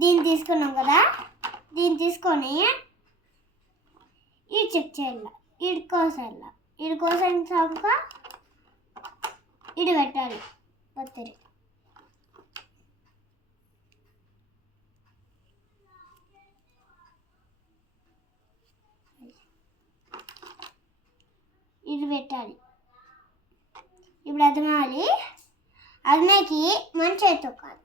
దీన్ని తీసుకున్నాం కదా, దీన్ని తీసుకొని ఇది చెక్ చేయాలి. ఇడి కోసాక ఇడి పెట్టాలి పత్తిరి. ఇది పెట్టాలి. ఇప్పుడు అదిమాకి మంచిగా తొక్కాలి.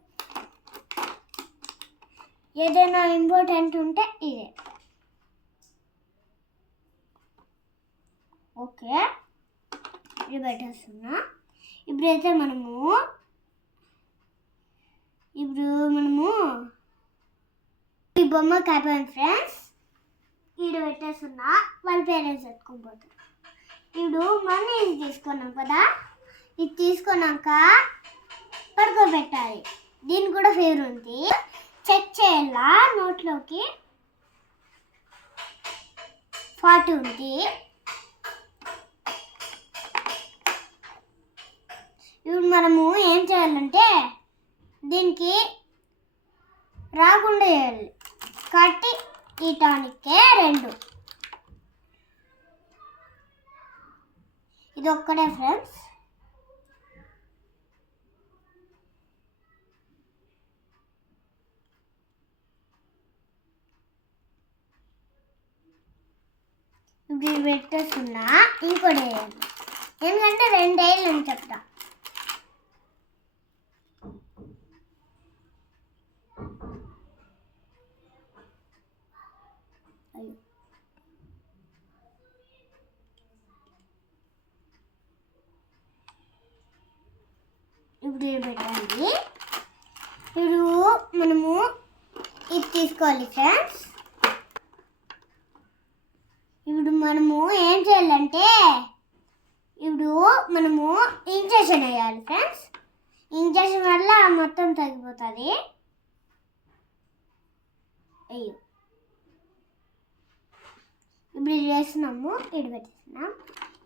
ఏదైనా ఇంపార్టెంట్ ఉంటే ఇదే. ఓకే, ఇది పెట్టేస్తున్నా. ఇప్పుడైతే మనము ఈ బొమ్మ కాపాను ఫ్రెండ్స్. ఈడ పెట్టేస్తున్నా. వాళ్ళ పేరెంట్స్ ఎత్తుకోబోతారు. ఇప్పుడు మళ్ళీ ఇది తీసుకున్నాం కదా, ఇది తీసుకున్నాక పడుకోబెట్టాలి. దీనికి కూడా ఫేవర్ ఉంది. చెక్ చేయాలా, నోట్లోకి 40 ఉంది. ఇప్పుడు మనము ఏం చేయాలంటే దీనికి రాకుండా చేయాలి. కట్టి ఈ టానిక్కే 2. ఇది ఒక్కడే ఫ్రెండ్స్. ఇప్పుడు పెట్టేస్తున్నా. ఇంకోటి వేయాలి, ఎందుకంటే 2 వేయాలి అని చెప్తా. ఇప్పుడు పెట్టండి. ఇప్పుడు మనము ఇది తీసుకోవాలి ఫ్రెండ్స్. ఇప్పుడు మనము ఏం చేయాలంటే మనము ఇంజెక్షన్ వేయాలి ఫ్రెండ్స్. ఇంజెక్షన్ వల్ల మొత్తం తగ్గిపోతుంది. అయ్యో, ఇప్పుడు ఇది వేస్తున్నాము. ఇది పెట్టేస్తున్నాం.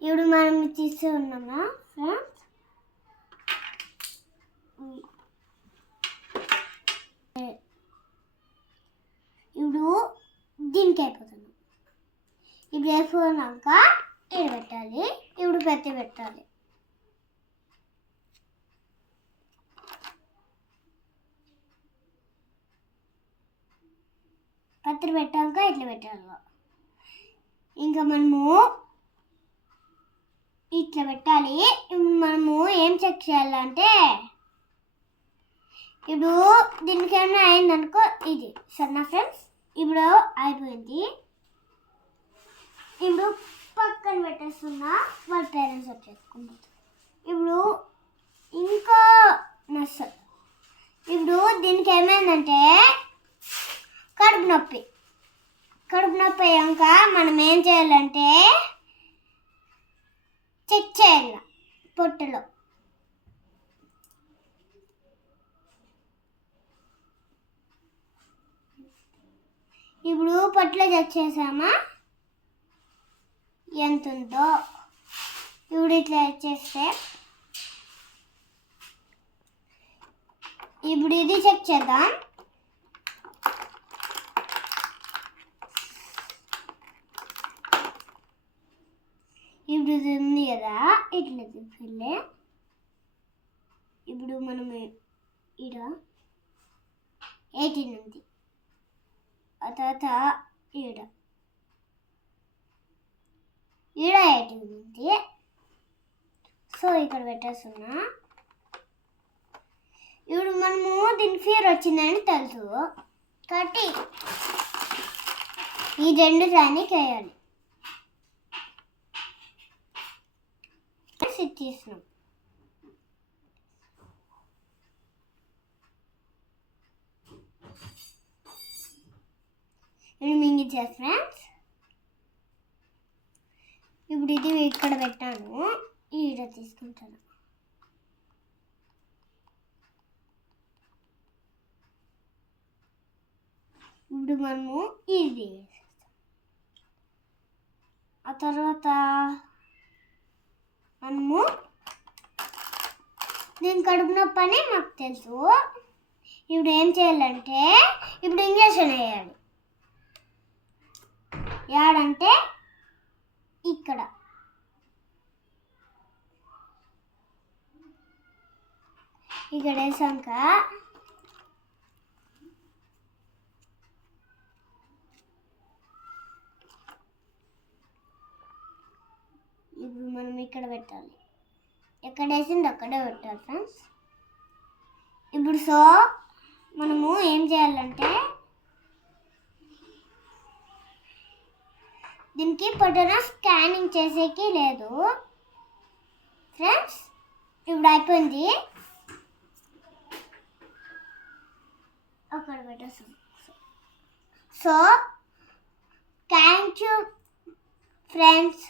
ఇప్పుడు మనం తీస్తూ ఉన్నామా ఫ్రెండ్స్. ఇప్పుడు దీనికి అయిపోతుంది. ఇప్పుడు వేసుకున్నాక ఇది పెట్టాలి. ఇప్పుడు పెద్ద పెట్టాలి. పత్రి పెట్టాక ఇట్లా పెట్టాలి. ఇంకా మనము ఇట్లా పెట్టాలి. మనము ఏం చెక్ చేయాలంటే ఇప్పుడు దీనికి ఏమైనా అయిందనుకో ఇది సరేనా ఫ్రెండ్స్. ఇప్పుడు అయిపోయింది. ఇప్పుడు పక్కన పెట్టేస్తున్నా. వాళ్ళ పేరెంట్స్ వచ్చేసుకుంటారు. ఇప్పుడు ఇంకా నష్టం. ఇప్పుడు దీనికి ఏమైందంటే కడుపు నొప్పి అయ్యాక మనం ఏం చేయాలంటే చెక్ చేయాలి పొట్టలో. ఇప్పుడు పొట్టలో చెక్ చేసామా ఎంత ఉందో. ఇప్పుడు ఇట్లా చేస్తే ఇప్పుడు ఇది చెక్ చేద్దాం. ఇప్పుడు ఇది ఉంది కదా, ఇట్లా తీసుకెళ్ళే. ఇప్పుడు మనం ఈడ 18 ఉంది. ఆ తర్వాత ఈడ 18 ఉంది. సో ఇక్కడ పెట్టేస్తున్నా. ఇప్పుడు మనము దీని ఫీవర్ వచ్చిందని తెలుసు కాబట్టి ఈ 2 టానిక్ వేయాలి. తీసినాం. ఇప్పుడు మింగిచ్చే ఫ్రెండ్స్. ఇప్పుడు ఇది ఇక్కడ పెట్టాను. ఈడ తీసుకుంటాను. ఇప్పుడు మనము ఇది ఆ తర్వాత మనము దీని కడుపు నొప్పి అని మాకు తెలుసు. ఇప్పుడు ఏం చేయాలంటే ఇప్పుడు ఇంజక్షన్ వేయాలి. యాడంటే ఇక్కడ. ఇక్కడ వేసాక ఇప్పుడు మనం ఇక్కడ పెట్టాలి. ఎక్కడ వేసింది అక్కడే పెట్టాలి ఫ్రెండ్స్. ఇప్పుడు సో మనము ఏం చేయాలంటే దీనికి పొద్దున స్కానింగ్ చేసేకి లేదు ఫ్రెండ్స్. ఇప్పుడు అయిపోయింది. అక్కడ పెట్టేస్తాం. So thank you friends.